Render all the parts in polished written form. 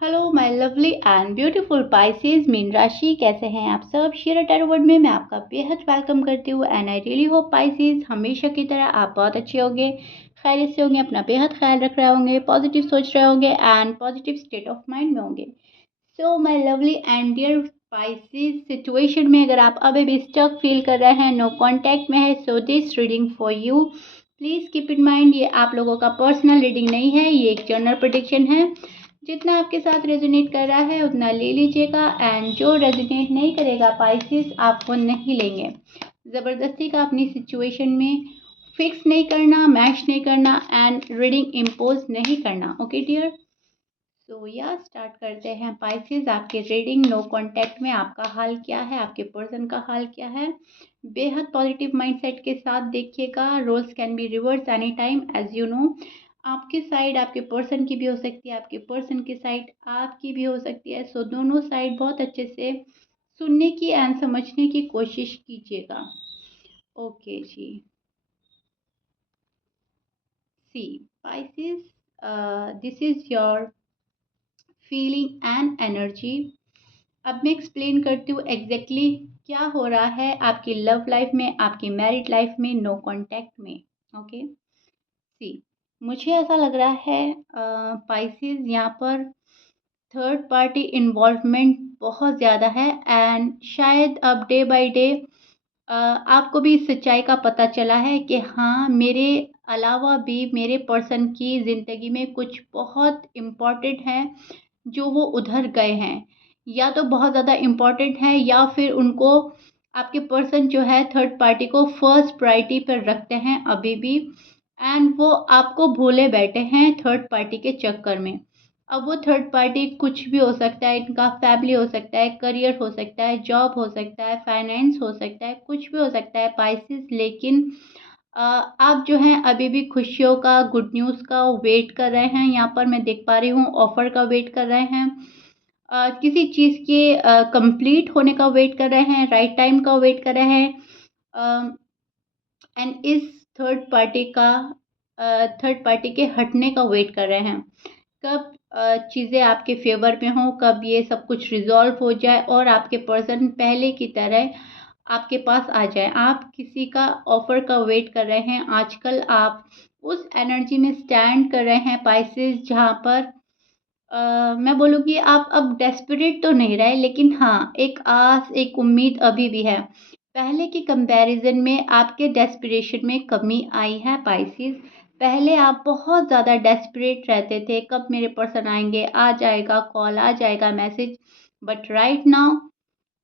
Hello my lovely and beautiful Pisces mean राशि, कैसे हैं आप सब। शेयर टैरो वर्ड में मैं आपका बेहद वेलकम करती हूँ and I really hope Pisces हमेशा की तरह आप बहुत अच्छे होंगे, खैरियत से होंगे, अपना बेहद ख्याल रख रहे होंगे, पॉजिटिव सोच रहे होंगे and positive state of mind में होंगे। So my lovely and dear Pisces, situation में अगर आप अभी भी स्टक फील कर रहे हैं, नो कांटेक्ट में है, so this reading for you. Please keep in mind ये आप लोगों का पर्सनल रीडिंग नहीं है, ये एक जनरल प्रेडिक्शन है। जितना आपके साथ रेजोनेट कर रहा है उतना ले लीजिएगा एंड जो रेजोनेट नहीं करेगा पाइसेस आपको नहीं लेंगे। ज़बरदस्ती का अपनी सिचुएशन में फिक्स नहीं करना, मैच नहीं करना एंड रीडिंग इम्पोज नहीं करना। ओके डियर, सो या स्टार्ट करते हैं। पाइसेस, आपके रीडिंग नो कांटेक्ट में आपका हाल क्या है, आपके पर्सन का हाल क्या है। बेहद पॉजिटिव माइंडसेट के साथ देखिएगा। Roles can be reverse any time as you know. आपकी साइड आपके पर्सन की भी हो सकती है, आपके पर्सन की साइड आपकी भी हो सकती है। सो दोनों साइड बहुत अच्छे से सुनने की एंड समझने की कोशिश कीजिएगा। ओके जी, see Pisces, this is your feeling and energy. अब मैं एक्सप्लेन करती हूँ एग्जैक्टली क्या हो रहा है आपकी लव लाइफ में, आपकी मैरिड लाइफ में, नो कांटेक्ट में। ओके सी, मुझे ऐसा लग रहा है पाइसेस यहाँ पर थर्ड पार्टी इन्वॉल्वमेंट बहुत ज़्यादा है एंड शायद अब डे बाय डे आपको भी इस सच्चाई का पता चला है कि हाँ, मेरे अलावा भी मेरे पर्सन की ज़िंदगी में कुछ बहुत इम्पॉर्टेंट है जो वो उधर गए हैं, या तो बहुत ज़्यादा इम्पॉर्टेंट है या फिर उनको आपके पर्सन जो है थर्ड पार्टी को फर्स्ट प्रायोरिटी पर रखते हैं अभी भी एंड वो आपको भूले बैठे हैं थर्ड पार्टी के चक्कर में। अब वो थर्ड पार्टी कुछ भी हो सकता है, इनका फैमिली हो सकता है, करियर हो सकता है, जॉब हो सकता है, फाइनेंस हो सकता है, कुछ भी हो सकता है पाइसेस। लेकिन आप जो हैं अभी भी खुशियों का, गुड न्यूज़ का वेट कर रहे हैं। यहाँ पर मैं देख पा रही हूँ ऑफ़र का वेट कर रहे हैं, किसी चीज़ के कंप्लीट होने का वेट कर रहे हैं, राइट टाइम का वेट कर रहे हैं एंड इस थर्ड पार्टी का थर्ड पार्टी के हटने का वेट कर रहे हैं। कब चीज़ें आपके फेवर में हों, कब ये सब कुछ रिजॉल्व हो जाए और आपके पर्सन पहले की तरह आपके पास आ जाए। आप किसी का ऑफ़र का वेट कर रहे हैं। आजकल आप उस एनर्जी में स्टैंड कर रहे हैं पाइसेस, जहाँ पर मैं बोलूँगी आप अब डेस्परेट तो नहीं रहे, लेकिन हाँ, एक आस, एक उम्मीद अभी भी है। पहले के कंपैरिज़न में आपके डेस्परेशन में कमी आई है पाइसेस। पहले आप बहुत ज़्यादा डेस्परेट रहते थे, कब मेरे पर्सन आएँगे, आ जाएगा कॉल, आ जाएगा मैसेज। बट राइट नाउ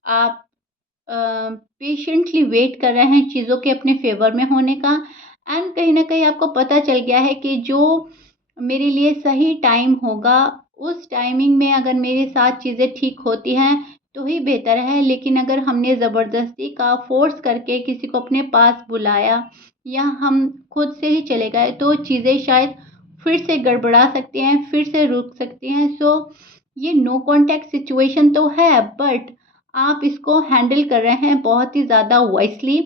आप पेशेंटली वेट कर रहे हैं चीज़ों के अपने फेवर में होने का एंड कहीं न कहीं आपको पता चल गया है कि जो मेरे लिए सही टाइम होगा, उस टाइमिंग में अगर मेरे साथ चीज़ें ठीक होती हैं तो ही बेहतर है। लेकिन अगर हमने ज़बरदस्ती का फ़ोर्स करके किसी को अपने पास बुलाया या हम खुद से ही चले गए तो चीज़ें शायद फिर से गड़बड़ा सकती हैं, फिर से रुक सकती हैं। सो ये नो कॉन्टैक्ट सिचुएशन तो है, बट आप इसको हैंडल कर रहे हैं बहुत ही ज़्यादा वाइसली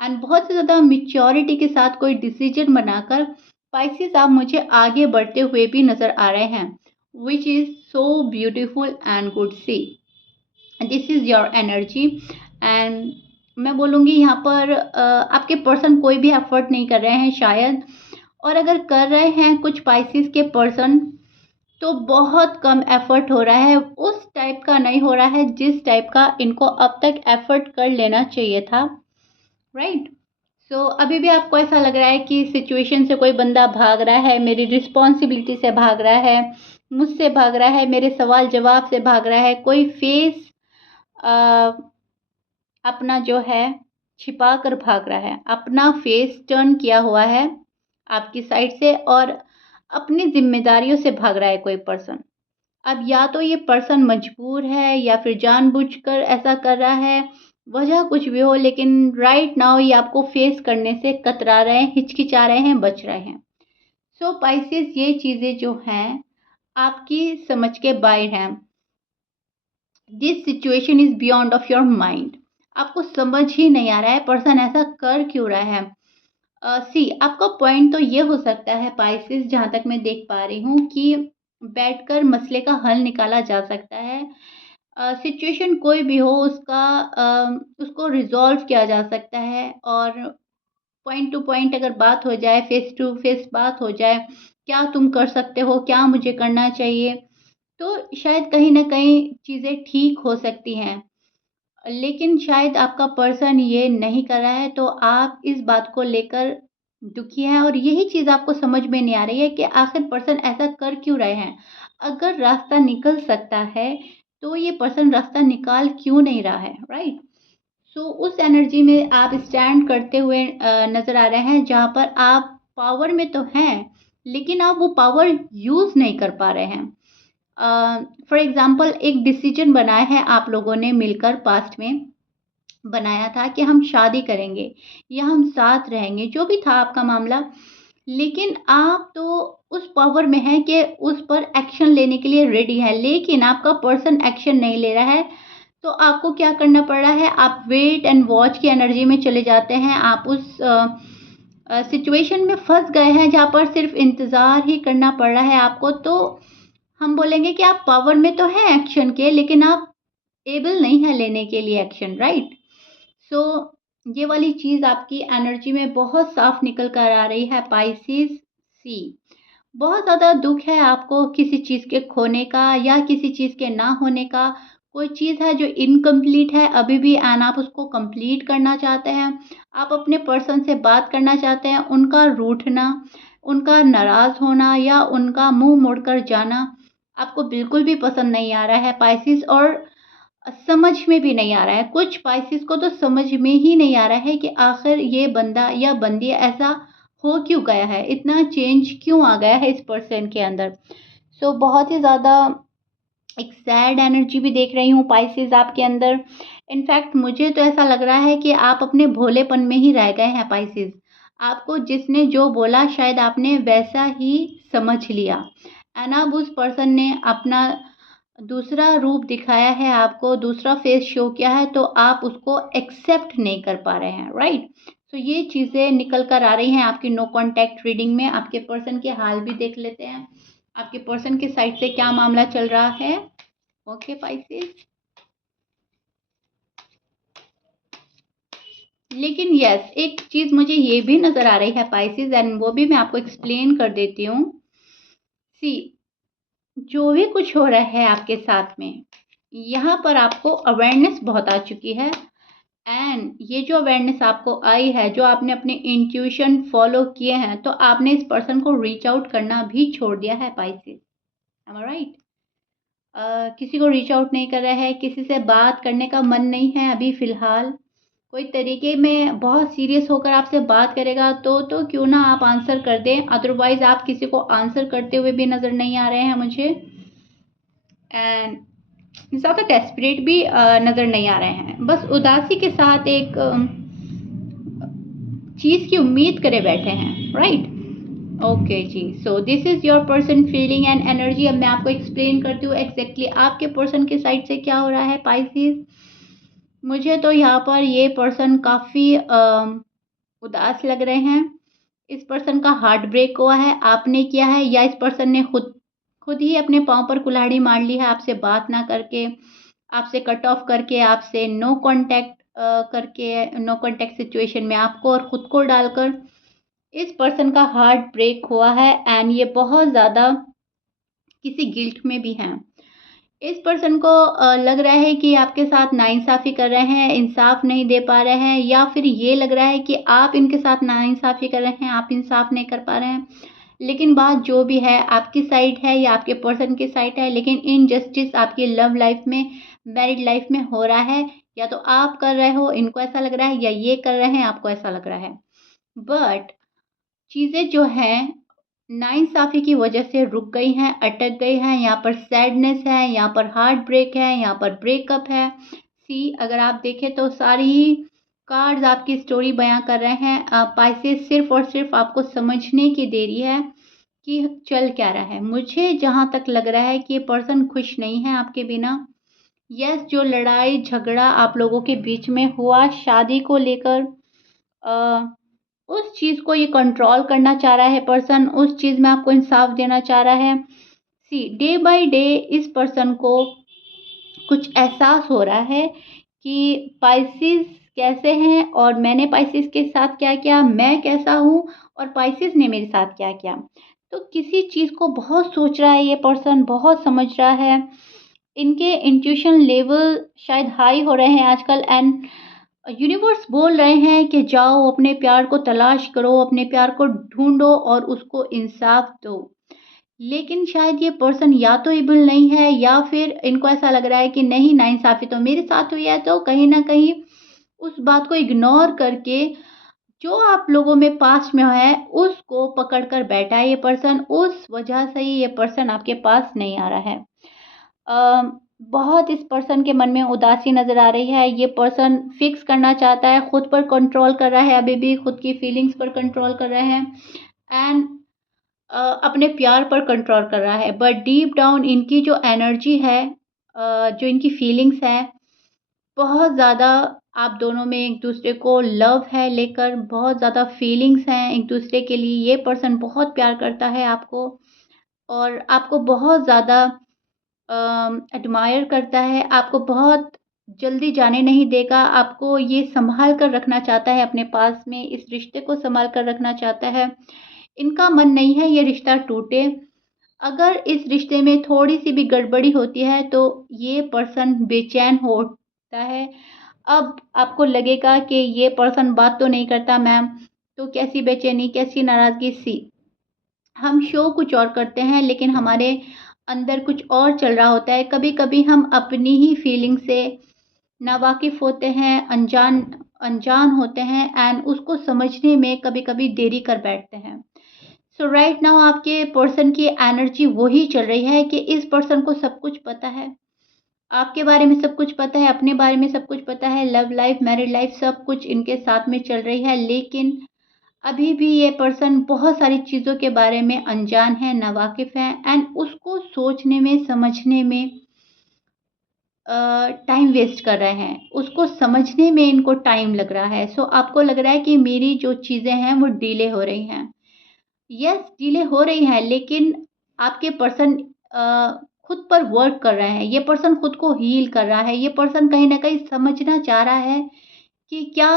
एंड बहुत ही ज़्यादा मैच्योरिटी के साथ कोई डिसीजन बनाकर। स्पाइसेस, आप मुझे आगे बढ़ते हुए भी नज़र आ रहे हैं, which is so beautiful and good see. This is your energy and मैं बोलूँगी यहाँ पर आपके पर्सन कोई भी एफर्ट नहीं कर रहे हैं शायद, और अगर कर रहे हैं कुछ स्पाइसेस के पर्सन तो बहुत कम एफर्ट हो रहा है, उस टाइप का नहीं हो रहा है जिस टाइप का इनको अब तक एफर्ट कर लेना चाहिए था। राइट, सो अभी भी आपको ऐसा लग रहा है कि सिचुएशन से कोई बंदा भाग रहा है, मेरी रिस्पॉन्सिबिलिटी से भाग रहा है, मुझसे भाग रहा है, मेरे सवाल जवाब से भाग रहा है। कोई फेस अपना जो है छिपा कर भाग रहा है, अपना फेस टर्न किया हुआ है आपकी साइड से और अपनी जिम्मेदारियों से भाग रहा है कोई पर्सन। अब या तो ये पर्सन मजबूर है या फिर जानबूझकर ऐसा कर रहा है, वजह कुछ भी हो, लेकिन राइट नाउ ये आपको फेस करने से कतरा रहे हैं, हिचकिचा रहे हैं, बच रहे हैं। सो पाइसेस, ये चीज़ें जो हैं आपकी समझ के बाहर हैं। This situation is beyond of your mind. आपको समझ ही नहीं आ रहा है पर्सन ऐसा कर क्यों रहा है। सी, आपका पॉइंट तो ये हो सकता है पाइसेस, जहाँ तक मैं देख पा रही हूँ कि बैठकर मसले का हल निकाला जा सकता है। सिचुएशन कोई भी हो उसको रिज़ॉल्व किया जा सकता है और पॉइंट टू पॉइंट अगर बात हो जाए, फेस टू फेस बात हो जाए, क्या तुम कर सकते हो, क्या मुझे करना चाहिए, तो शायद कहीं न कहीं चीज़ें ठीक हो सकती हैं। लेकिन शायद आपका पर्सन ये नहीं कर रहा है, तो आप इस बात को लेकर दुखी हैं और यही चीज़ आपको समझ में नहीं आ रही है कि आखिर पर्सन ऐसा कर क्यों रहे हैं। अगर रास्ता निकल सकता है, तो ये पर्सन रास्ता निकाल क्यों नहीं रहा है, राइट? सो उस एनर्जी में आप स्टैंड करते हुए नज़र आ रहे हैं, जहाँ पर आप पावर में तो हैं, लेकिन आप वो पावर यूज़ नहीं कर पा रहे हैं। फॉर एग्ज़ाम्पल एक डिसीजन बनाया है आप लोगों ने मिलकर पास्ट में, बनाया था कि हम शादी करेंगे या हम साथ रहेंगे, जो भी था आपका मामला। लेकिन आप तो उस पावर में हैं कि उस पर एक्शन लेने के लिए रेडी हैं, लेकिन आपका पर्सन एक्शन नहीं ले रहा है, तो आपको क्या करना पड़ रहा है, आप वेट एंड वॉच की एनर्जी में चले जाते हैं। आप उस सिचुएशन में फँस गए हैं, जहाँ पर सिर्फ़ इंतज़ार ही करना पड़ रहा है आपको। तो हम बोलेंगे कि आप पावर में तो हैं एक्शन के, लेकिन आप एबल नहीं हैं लेने के लिए एक्शन, राइट? सो ये वाली चीज़ आपकी एनर्जी में बहुत साफ निकल कर आ रही है, पाइसेस सी। बहुत ज़्यादा दुख है आपको किसी चीज़ के खोने का या किसी चीज़ के ना होने का। कोई चीज़ है जो इनकम्प्लीट है अभी भी एंड आप उसको कंप्लीट करना चाहते हैं। आप अपने पर्सन से बात करना चाहते हैं, उनका रूठना, उनका नाराज़ होना या उनका मुँह मोड़कर जाना आपको बिल्कुल भी पसंद नहीं आ रहा है पाइसेस, और समझ में भी नहीं आ रहा है। कुछ स्पाइसेस को तो समझ में ही नहीं आ रहा है कि आखिर ये बंदा या बंदी ऐसा हो क्यों गया है, इतना चेंज क्यों आ गया है इस पर्सन के अंदर। सो बहुत ही ज़्यादा एक सैड एनर्जी भी देख रही हूँ पाइसेस आपके अंदर। इनफैक्ट मुझे तो ऐसा लग रहा है कि आप अपने भोलेपन में ही रह गए हैं पाइसेस। आपको जिसने जो बोला शायद आपने वैसा ही समझ लिया, एंड अब उस पर्सन ने अपना दूसरा रूप दिखाया है आपको, दूसरा फेस शो किया है, तो आप उसको एक्सेप्ट नहीं कर पा रहे हैं, राइट? तो ये चीज़ें निकल कर आ रही हैं आपकी नो कॉन्टैक्ट रीडिंग में। आपके पर्सन के हाल भी देख लेते हैं, आपके पर्सन के साइड से क्या मामला चल रहा है। ओके पाइसेस, लेकिन यस एक चीज़ मुझे ये भी नज़र आ रही है पाइसेस, एंड वो भी मैं आपको एक्सप्लेन कर देती हूँ। सी, जो भी कुछ हो रहा है आपके साथ में, यहाँ पर आपको अवेयरनेस बहुत आ चुकी है, एंड ये जो अवेयरनेस आपको आई है, जो आपने अपने इंट्यूशन फॉलो किए हैं, तो आपने इस पर्सन को रीच आउट करना भी छोड़ दिया है पाइसेस। एम आई राइट? किसी को रीच आउट नहीं कर रहा है, किसी से बात करने का मन नहीं है अभी फ़िलहाल। कोई तरीके में बहुत सीरियस होकर आपसे बात करेगा तो क्यों ना आप आंसर कर दें, अदरवाइज़ आप किसी को आंसर करते हुए भी नज़र नहीं आ रहे हैं मुझे। एंड ज़्यादा डेस्परेट भी नज़र नहीं आ रहे हैं, बस उदासी के साथ एक चीज़ की उम्मीद करे बैठे हैं, राइट? ओके जी, so this is your person feeling and energy. अब मैं आपको एक्सप्लेन करती हूँ एग्जैक्टली आपके पर्सन के साइड से क्या हो रहा है पाइसेस। मुझे तो यहाँ पर ये पर्सन काफ़ी उदास लग रहे हैं। इस पर्सन का हार्ट ब्रेक हुआ है, आपने किया है या इस पर्सन ने खुद खुद ही अपने पाँव पर कुल्हाड़ी मार ली है आपसे बात ना करके, आपसे कट ऑफ करके, आपसे नो कॉन्टैक्ट करके, नो कॉन्टैक्ट सिचुएशन में आपको और ख़ुद को डालकर। इस पर्सन का हार्ट ब्रेक हुआ है एंड ये बहुत ज़्यादा किसी गिल्ट में भी हैं। इस पर्सन को लग रहा है कि आपके साथ नाइंसाफ़ी कर रहे हैं, इंसाफ नहीं दे पा रहे हैं, या फिर ये लग रहा है कि आप इनके साथ नाइंसाफ़ी कर रहे हैं, आप इंसाफ नहीं कर पा रहे हैं। लेकिन बात जो भी है आपकी साइड है या आपके पर्सन की साइड है, लेकिन इनजस्टिस आपकी लव लाइफ में, मैरिड लाइफ में हो रहा है। या तो आप कर रहे हो, इनको ऐसा लग रहा है, या ये कर रहे हैं, आपको ऐसा लग रहा है। बट चीज़ें जो हैं नाइंसाफ़ी की वजह से रुक गई हैं, अटक गई हैं। यहाँ पर सैडनेस है, यहाँ पर हार्ट ब्रेक है, यहाँ पर ब्रेकअप है। सी, अगर आप देखें तो सारी ही कार्ड्स आपकी स्टोरी बयां कर रहे हैं। पाइसेस सिर्फ़ और सिर्फ़ आपको समझने की देरी है कि चल क्या रहा है। मुझे जहाँ तक लग रहा है कि ये पर्सन खुश नहीं है आपके बिना। यस, जो लड़ाई झगड़ा आप लोगों के बीच में हुआ शादी को लेकर, अ, उस चीज़ को ये कंट्रोल करना चाह रहा है पर्सन, उस चीज़ में आपको इंसाफ देना चाह रहा है। सी डे बाय डे इस पर्सन को कुछ एहसास हो रहा है कि पाइसेस कैसे हैं और मैंने पाइसेस के साथ क्या किया, मैं कैसा हूँ और पाइसेस ने मेरे साथ क्या किया। तो किसी चीज़ को बहुत सोच रहा है ये पर्सन, बहुत समझ रहा है। इनके इंट्यूशन लेवल शायद हाई हो रहे हैं आजकल एंड यूनिवर्स बोल रहे हैं कि जाओ अपने प्यार को तलाश करो, अपने प्यार को ढूंढो और उसको इंसाफ दो। लेकिन शायद ये पर्सन या तो एबल नहीं है या फिर इनको ऐसा लग रहा है कि नहीं, नाइंसाफ़ी तो मेरे साथ हुई है, तो कहीं न कहीं उस बात को इग्नोर करके जो आप लोगों में पास्ट में है, उसको पकड़ कर बैठा है ये पर्सन। उस वजह से ही ये पर्सन आपके पास नहीं आ रहा है। बहुत इस पर्सन के मन में उदासी नज़र आ रही है। ये पर्सन फिक्स करना चाहता है, खुद पर कंट्रोल कर रहा है, अभी भी खुद की फीलिंग्स पर कंट्रोल कर रहे हैं एंड अपने प्यार पर कंट्रोल कर रहा है। बट डीप डाउन इनकी जो एनर्जी है, जो इनकी फीलिंग्स हैं, बहुत ज़्यादा आप दोनों में एक दूसरे को लव है लेकर, बहुत ज़्यादा फीलिंग्स हैं एक दूसरे के लिए। ये पर्सन बहुत प्यार करता है आपको और आपको बहुत ज़्यादा एडमायर करता है, आपको बहुत जल्दी जाने नहीं देगा, आपको ये सँभाल कर रखना चाहता है अपने पास में, इस रिश्ते को सँभाल कर रखना चाहता है। इनका मन नहीं है ये रिश्ता टूटे। अगर इस रिश्ते में थोड़ी-सी भी गड़बड़ी होती है तो ये पर्सन बेचैन होता है। अब आपको लगेगा कि ये पर्सन बात तो नहीं करता मैम, तो कैसी बेचैनी, कैसी नाराज़गी सी। हम शो कुछ और करते हैं लेकिन हमारे अंदर कुछ और चल रहा होता है। कभी-कभी हम अपनी ही फीलिंग से नावाकिफ़ होते हैं, अनजान अनजान होते हैं एंड उसको समझने में कभी-कभी देरी कर बैठते हैं। सो राइट नाउ आपके पर्सन की एनर्जी वही चल रही है कि इस पर्सन को सब कुछ पता है। आपके बारे में सब कुछ पता है, अपने बारे में सब कुछ पता है, लव लाइफ़, मैरिड लाइफ़ सब कुछ इनके साथ में चल रही है, लेकिन अभी भी ये पर्सन बहुत सारी चीज़ों के बारे में अनजान है, नावाकिफ़ है एंड उसको सोचने में, समझने में टाइम वेस्ट कर रहे हैं। उसको समझने में इनको टाइम लग रहा है। सो आपको लग रहा है कि मेरी जो चीज़ें हैं वो डिले हो रही हैं। यस, डिले हो रही हैं लेकिन आपके पर्सन खुद पर वर्क कर रहे हैं। ये पर्सन खुद को हील कर रहा है। ये पर्सन कहीं न कहीं समझना चाह रहा है कि क्या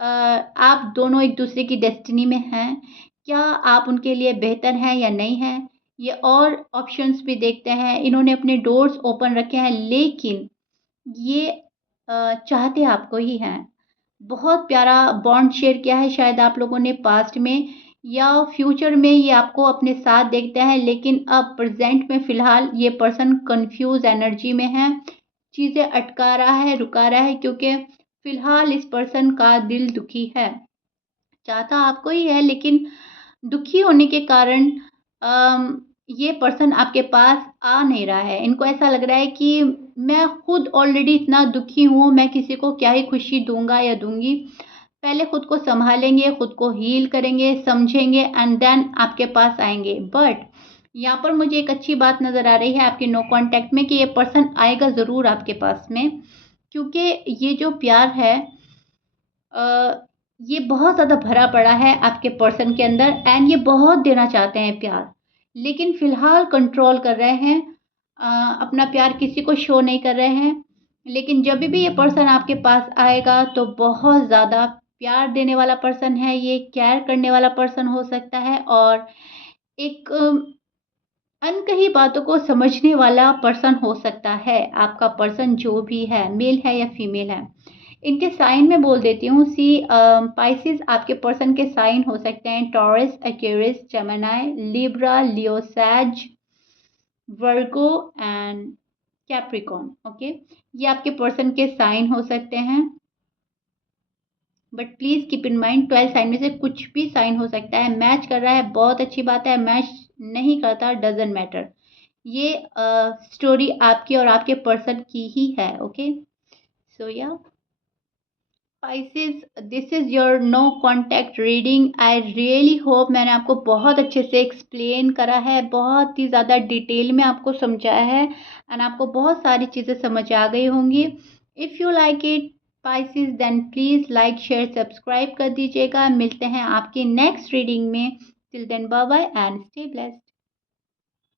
आप दोनों एक-दूसरे की डेस्टिनी में हैं? क्या आप उनके लिए बेहतर हैं या नहीं हैं? ये और ऑप्शंस भी देखते हैं। इन्होंने अपने डोर्स ओपन रखे हैं लेकिन ये चाहते आपको ही हैं। बहुत प्यारा बॉन्ड शेयर किया है शायद आप लोगों ने पास्ट में या फ्यूचर में ये आपको अपने साथ देखते हैं लेकिन अब प्रेज़ेंट में फ़िलहाल ये पर्सन कन्फ्यूज़ एनर्जी में है। चीज़ें अटका रहा है, रुका रहा है क्योंकि फ़िलहाल इस पर्सन का दिल दुखी है। चाहता आपको ही है लेकिन दुखी होने के कारण ये पर्सन आपके पास आ नहीं रहा है। इनको ऐसा लग रहा है कि मैं खुद ऑलरेडी इतना दुखी हूँ, मैं किसी को क्या ही खुशी दूँगा या दूँगी। पहले खुद को सँभालेंगे, खुद को हील करेंगे, समझेंगे एंड देन आपके पास आएँगे। बट यहाँ पर मुझे एक अच्छी बात नज़र आ रही है आपके नो कॉन्टैक्ट में कि ये पर्सन आएगा ज़रूर आपके पास में क्योंकि ये जो प्यार है अ, ये बहुत ज़्यादा भरा पड़ा है आपके पर्सन के अंदर एंड ये बहुत देना चाहते हैं प्यार, लेकिन फ़िलहाल कंट्रोल कर रहे हैं। अपना प्यार किसी को शो नहीं कर रहे हैं, लेकिन जब भी ये पर्सन आपके पास आएगा तो बहुत ज़्यादा प्यार देने वाला पर्सन है ये, केयर करने वाला पर्सन हो सकता है और एक अनकही बातों को समझने वाला पर्सन हो सकता है। आपका पर्सन जो भी है, मेल है या फीमेल है। इनके साइन मैं बोल देती हूँ सी पाइसेस आपके पर्सन के साइन हो सकते हैं Taurus, Aquarius, Gemini, Libra, Leo, सैज, वर्गो एंड कैप्रिकॉर्न। ओके, ये आपके पर्सन के साइन हो सकते हैं but please keep in mind 12 sign में से कुछ भी साइन हो सकता है। मैच कर रहा है बहुत अच्छी बात है, मैच नहीं करता डज़न्ट मैटर। ये स्टोरी आपकी और आपके पर्सन की ही है। ओके, सो या Pisces, this is your no contact reading. I really hope मैंने आपको बहुत अच्छे से एक्सप्लेन करा है, बहुत ही ज़्यादा डिटेल में आपको समझाया है एंड आपको बहुत सारी चीज़ें समझ आ गई होंगी। If you like it Pisces then please like share subscribe कर दीजिएगा। मिलते हैं आपकी नेक्स्ट रीडिंग में। Till then bye bye and stay blessed.